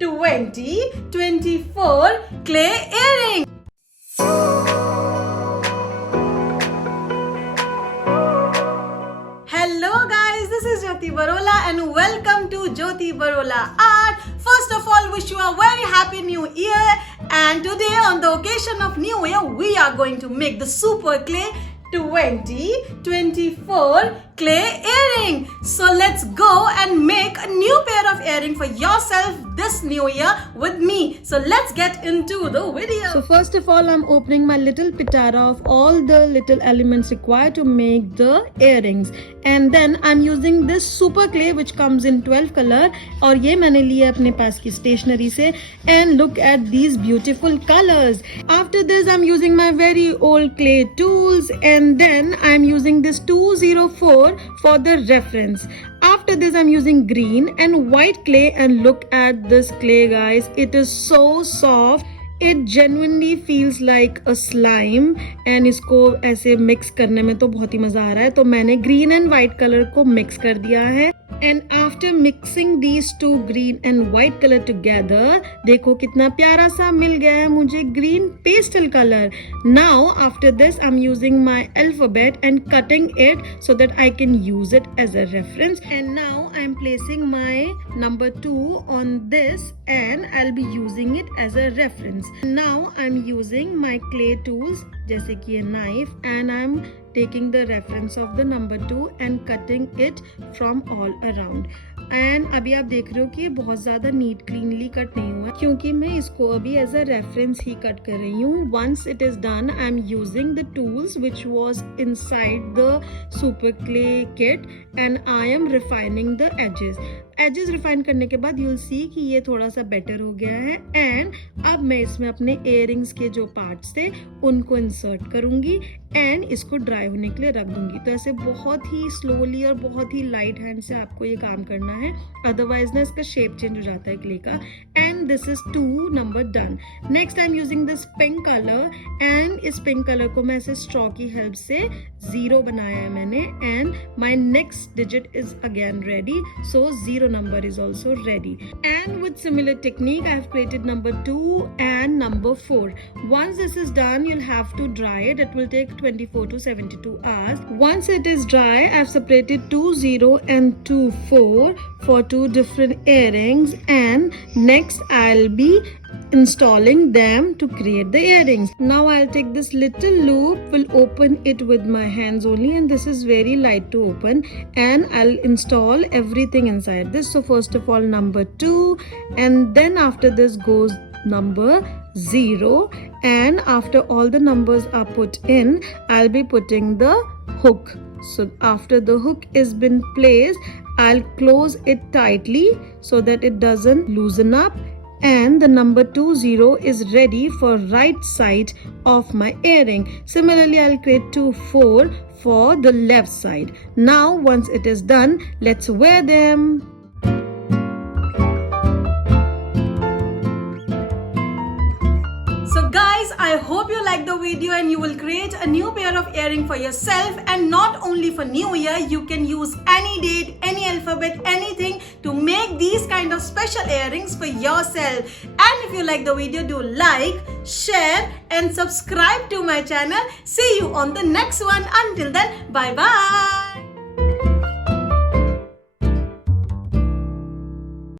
2024 clay earring. Hello guys, this is Jyoti Barola and welcome to Jyoti Barola Art. First of all, wish you a very happy new year, and today on the occasion of new year we are going to make the super clay 2024 clay earring. So let's go and make a new pair of earring for yourself this new year with me. So let's get into the video. So first of all, I'm opening my little pitara of all the little elements required to make the earrings, and then I'm using this super clay which comes in 12 color, और ये मैंने लिया अपने पास की stationery से, and look at these beautiful colors. After this, I'm using my very old clay tools, and then I'm using this 204 for the reference. After this, I'm using green and white clay, and look at this clay guys, it is so soft. It genuinely feels like a slime, and इसको ऐसे mix करने में तो बहुत ही मज़ा आ रहा है. तो मैंने green and white color को mix कर दिया है. And after mixing these two green and white color together, देखो कितना प्यारा सा मिल गया है मुझे green pastel color. Now after this, I'm using my alphabet and cutting it so that I can use it as a reference. And now I'm placing my number 2 on this, and I'll be using it as a reference. Now I'm using my clay tools जैसे कि ये knife, and I'm taking the reference of the number 2 and cutting it from all around. And अभी आप देख रहे हो कि ये बहुत ज़्यादा नीट क्लीनली कट नहीं हुआ क्योंकि मैं इसको अभी एज अ रेफरेंस ही कट कर रही हूँ. Once it is done, I'm using the tools which was inside the super clay kit, and I am refining the edges. Edges refine करने के बाद you'll see कि ये थोड़ा सा बेटर हो गया है, एंड अब मैं इसमें अपने इयररिंग्स के जो पार्ट्स थे उनको इंसर्ट करूंगी एंड इसको ड्राई होने के लिए रख दूंगी. तो ऐसे बहुत ही स्लोली और बहुत ही लाइट हैंड से आपको ये काम करना है, अदरवाइज ना इसका शेप चेंज हो जाता है क्ले का. And this is 2 number done. Next I am using this pink colour, and इस पिंक कलर को मैं ऐसे स्ट्रॉ की हेल्प से 0 बनाया है मैंने, and my next digit is again ready, so 0 number is also ready. And with similar technique, I have created number 2 and number 4. Once this is done, you'll have to dry it. It will take 24 to 72 hours. Once it is dry, I have separated 2 0 and 2 4 for 2 different earrings, and next I'll be installing them to create the earrings. Now I'll take this little loop, will open it with my hands only, and this is very light to open, and I'll install everything inside this. So first of all number 2, and then after this goes number 0, and after all the numbers are put in, I'll be putting the hook. So after the hook is been placed, I'll close it tightly so that it doesn't loosen up, and the number 20 is ready for right side of my earring. Similarly, I'll create 2 4 for the left side. Now once it is done, let's wear them. So guys, I hope you like the video and you will create a new pair of earring for yourself. And not only for new year, you can use any date, any alphabet, anything to make these kind of special earrings for yourself. And if you like the video, do like, share and subscribe to my channel. See you on the next one. Until then, bye bye.